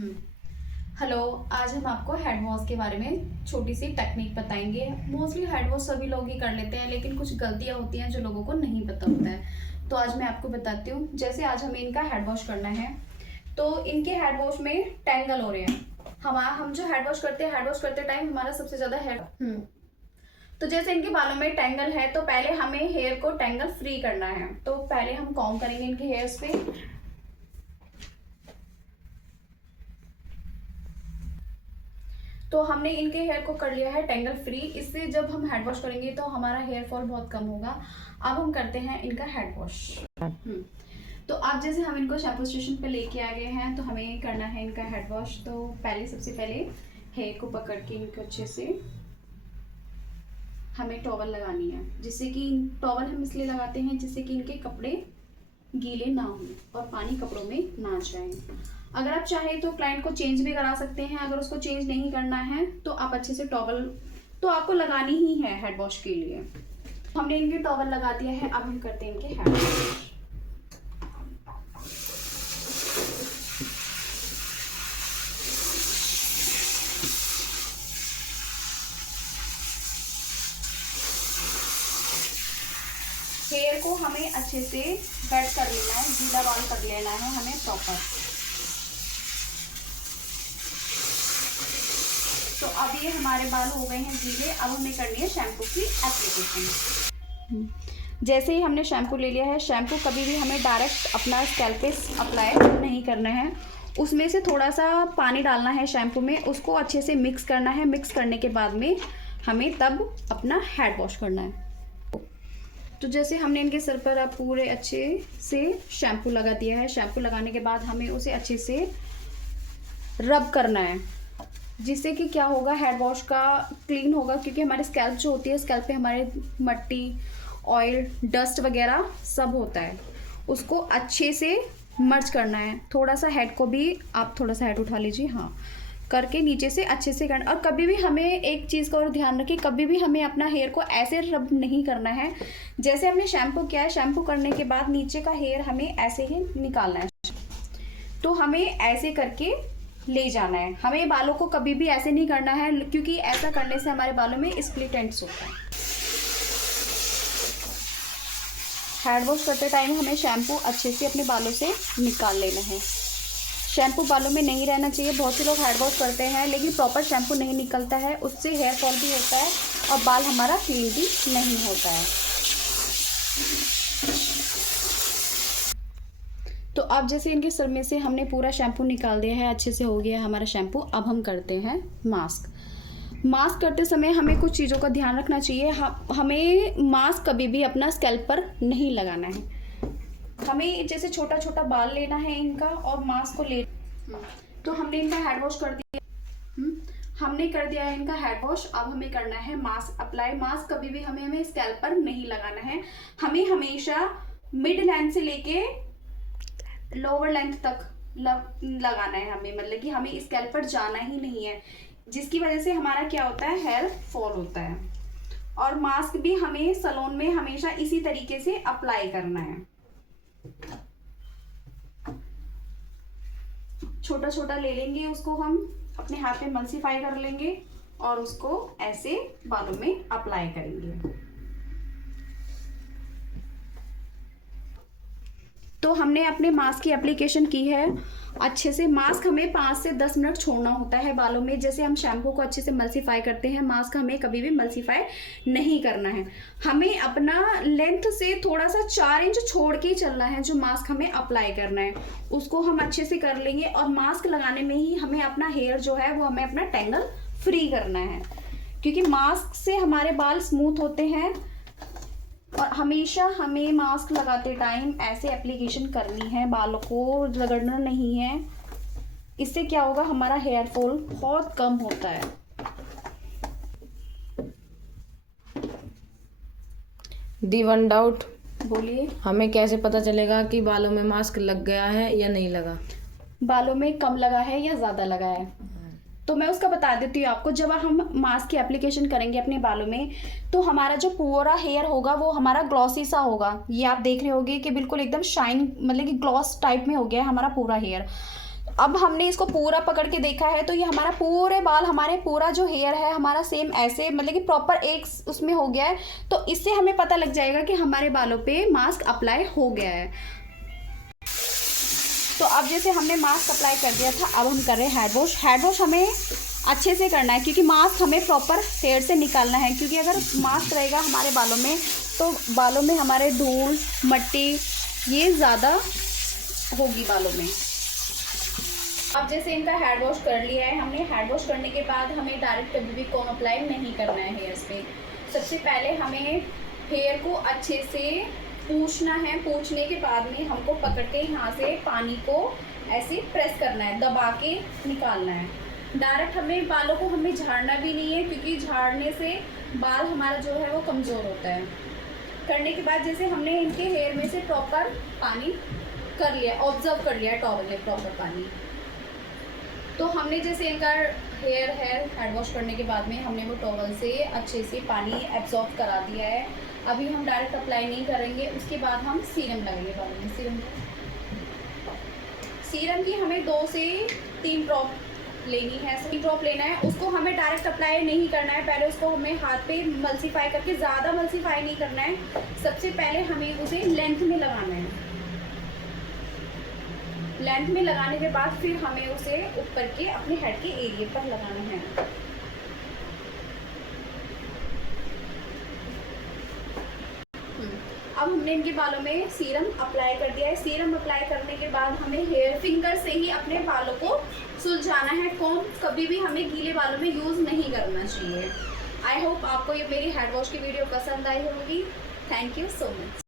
हम्म, hello. आज हम आपको हेड वॉश के बारे में छोटी सी टेक्निक बताएंगे। मोस्टली हेड वॉश सभी लोग ही कर लेते हैं, लेकिन कुछ गलतियां होती हैं जो लोगों को नहीं पता होता है। तो आज मैं आपको बताती हूँ। जैसे आज हमें इनका हेड वॉश करना है, तो इनके हेड वॉश में टैंगल हो रहे हैं। हम जो हेड वॉश करते हैं, हेड वॉश करते टाइम हमारा सबसे ज्यादा हेड तो जैसे इनके बालों में टैंगल है, तो पहले हमें हेयर को टैंगल फ्री करना है। तो पहले हम कॉम्ब करेंगे इनके हेयर्स पे। तो हमने इनके हेयर को कर लिया है टैंगल फ्री। इससे जब हम हेड वॉश करेंगे तो हमारा हेयर फॉल बहुत कम होगा। अब हम करते हैं इनका हेड वॉश। तो अब जैसे हम इनको शैम्पू स्टेशन पे लेके आ गए हैं, तो हमें करना है इनका हेड वॉश। तो सबसे पहले हेयर को पकड़ के इनको अच्छे से हमें टॉवल लगानी है, जिससे कि टॉवल हम इसलिए लगाते हैं जिससे कि इनके कपड़े गीले ना हो और पानी कपड़ों में ना जाए। अगर आप चाहें तो क्लाइंट को चेंज भी करा सकते हैं। अगर उसको चेंज नहीं करना है तो आप अच्छे से टॉवल तो आपको लगानी ही है हेड वॉश के लिए। हमने इनके टॉवल लगा दिया है। अब हम करते हैं इनके हेड वॉश। हेयर को हमें अच्छे से वेट कर लेना है, गीला बाल कर लेना है हमें प्रॉपर। तो अब ये हमारे बाल हो गए हैं गीले। अब हमें करनी है शैम्पू की एप्लीकेशन। जैसे ही हमने शैम्पू ले लिया है, शैम्पू कभी भी हमें डायरेक्ट अपना स्कैल्प पे अप्लाई नहीं करना है। उसमें से थोड़ा सा पानी डालना है शैम्पू में, उसको अच्छे से मिक्स करना है। मिक्स करने के बाद में हमें तब अपना हेड वॉश करना है। तो जैसे हमने इनके सर पर अब पूरे अच्छे से शैम्पू लगा दिया है। शैम्पू लगाने के बाद हमें उसे अच्छे से रब करना है, जिससे कि क्या होगा, हेड वॉश का क्लीन होगा। क्योंकि हमारे स्कैल्प जो होती है, स्कैल्प पे हमारे मट्टी, ऑयल, डस्ट वगैरह सब होता है। उसको अच्छे से मर्ज करना है। थोड़ा सा हेड को भी आप थोड़ा सा हेड उठा लीजिए, हाँ, करके नीचे से अच्छे से करना। और कभी भी हमें एक चीज़ का और ध्यान रखें, कभी भी हमें अपना हेयर को ऐसे रब नहीं करना है जैसे हमने शैम्पू किया है। शैम्पू करने के बाद नीचे का हेयर हमें ऐसे ही निकालना है। तो हमें ऐसे करके ले जाना है। हमें बालों को कभी भी ऐसे नहीं करना है, क्योंकि ऐसा करने से हमारे बालों में स्प्लिट एंड्स होता है। हेड वॉश करते टाइम हमें शैम्पू अच्छे से अपने बालों से निकाल लेना है। शैम्पू बालों में नहीं रहना चाहिए। बहुत से लोग हेड वॉश करते हैं लेकिन प्रॉपर शैम्पू नहीं निकलता है, उससे हेयर फॉल भी होता है और बाल हमारा क्लीन भी नहीं होता है। तो अब जैसे इनके सर में से हमने पूरा शैम्पू निकाल दिया है, अच्छे से हो गया है हमारा शैम्पू। अब हम करते हैं मास्क। मास्क करते समय हमें कुछ चीज़ों का ध्यान रखना चाहिए। हमें मास्क कभी भी अपना स्कैल्प पर नहीं लगाना है। हमें जैसे छोटा छोटा बाल लेना है इनका और मास्क को ले। तो हमने इनका हेड वॉश कर दिया। हमने कर दिया है इनका हेड वॉश। अब हमें करना है मास्क अप्लाई। मास्क कभी भी हमें स्कैल्प पर नहीं लगाना है। हमें हमेशा मिड लेंथ से लेके लोअर लेंथ तक लगाना है हमें, मतलब कि हमें स्कैल्प पर जाना ही नहीं है, जिसकी वजह से हमारा क्या होता है, हेयर फॉल होता है। और मास्क भी हमें सैलून में हमेशा इसी तरीके से अप्लाई करना है। छोटा छोटा ले लेंगे, उसको हम अपने हाथ में मल्सीफाई कर लेंगे और उसको ऐसे बालों में अप्लाई करेंगे। तो हमने अपने मास्क की एप्लीकेशन की है अच्छे से। मास्क हमें 5 से 10 मिनट छोड़ना होता है बालों में। जैसे हम शैम्पू को अच्छे से मल्सीफाई करते हैं, मास्क हमें कभी भी मल्सीफाई नहीं करना है। हमें अपना लेंथ से थोड़ा सा 4 इंच छोड़ के ही चलना है। जो मास्क हमें अप्लाई करना है उसको हम अच्छे से कर लेंगे। और मास्क लगाने में ही हमें अपना हेयर जो है वो हमें अपना टैंगल फ्री करना है, क्योंकि मास्क से हमारे बाल स्मूथ होते हैं। और हमेशा हमें मास्क लगाते टाइम ऐसे एप्लीकेशन करनी है, बालों को रगड़ना नहीं है। इससे क्या होगा, हमारा हेयर फॉल बहुत कम होता है। दी वन डाउट, बोलिए। हमें कैसे पता चलेगा कि बालों में मास्क लग गया है या नहीं लगा? बालों में कम लगा है या ज्यादा लगा है, तो मैं उसका बता देती हूँ आपको। जब हम मास्क की एप्लीकेशन करेंगे अपने बालों में, तो हमारा जो पूरा हेयर होगा वो हमारा ग्लॉसी सा होगा। ये आप देख रहे होगे कि बिल्कुल एकदम शाइन, मतलब कि ग्लॉस टाइप में हो गया है हमारा पूरा हेयर। अब हमने इसको पूरा पकड़ के देखा है तो ये हमारा पूरे बाल, हमारे पूरा जो हेयर है हमारा सेम ऐसे मतलब कि प्रॉपर एक उसमें हो गया है। तो इससे हमें पता लग जाएगा कि हमारे बालों पे मास्क अप्लाई हो गया है। तो अब जैसे हमने मास्क अप्लाई कर दिया था, अब हम कर रहे हैं हेड वॉश। हेड वॉश हमें अच्छे से करना है क्योंकि मास्क हमें प्रॉपर हेयर से निकालना है, क्योंकि अगर मास्क रहेगा हमारे बालों में तो बालों में हमारे धूल मिट्टी ये ज़्यादा होगी बालों में। अब जैसे इनका हेड वॉश कर लिया है हमने, हेड वॉश करने के बाद हमें डायरेक्ट कभी भी कॉम अप्लाई नहीं करना है हेयर्स पे। सबसे पहले हमें हेयर को अच्छे से पूछना है, पूछने के बाद में हमको पकड़ के यहाँ से पानी को ऐसे प्रेस करना है, दबा के निकालना है। डायरेक्ट हमें बालों को हमें झाड़ना भी नहीं है क्योंकि झाड़ने से बाल हमारा जो है वो कमज़ोर होता है। करने के बाद जैसे हमने इनके हेयर में से प्रॉपर पानी कर लिया, ऑब्जर्व कर लिया टॉवल में प्रॉपर पानी। तो हमने जैसे इनका हेयर है हेड वॉश करने के बाद में हमने वो टॉवल से अच्छे से पानी एब्जॉर्ब करा दिया है। अभी हम डायरेक्ट अप्लाई नहीं करेंगे, उसके बाद हम सीरम लगाएंगे बालों में। सीरम की हमें 2 से 3 ड्रॉप लेनी है, 3 ड्रॉप लेना है। उसको हमें डायरेक्ट अप्लाई नहीं करना है, पहले उसको हमें हाथ पे मल्सीफाई करके, ज़्यादा मल्सीफाई नहीं करना है। सबसे पहले हमें उसे लेंथ में लगाना है। लेंथ में लगाने के बाद फिर हमें उसे ऊपर के अपने हेड के एरिया पर लगाना है। अब हमने इनके बालों में सीरम अप्लाई कर दिया है। सीरम अप्लाई करने के बाद हमें हेयर फिंगर से ही अपने बालों को सुलझाना है। कॉम्ब कभी भी हमें गीले बालों में यूज़ नहीं करना चाहिए। आई होप आपको ये मेरी हेड वॉश की वीडियो पसंद आई होगी। Thank you so much.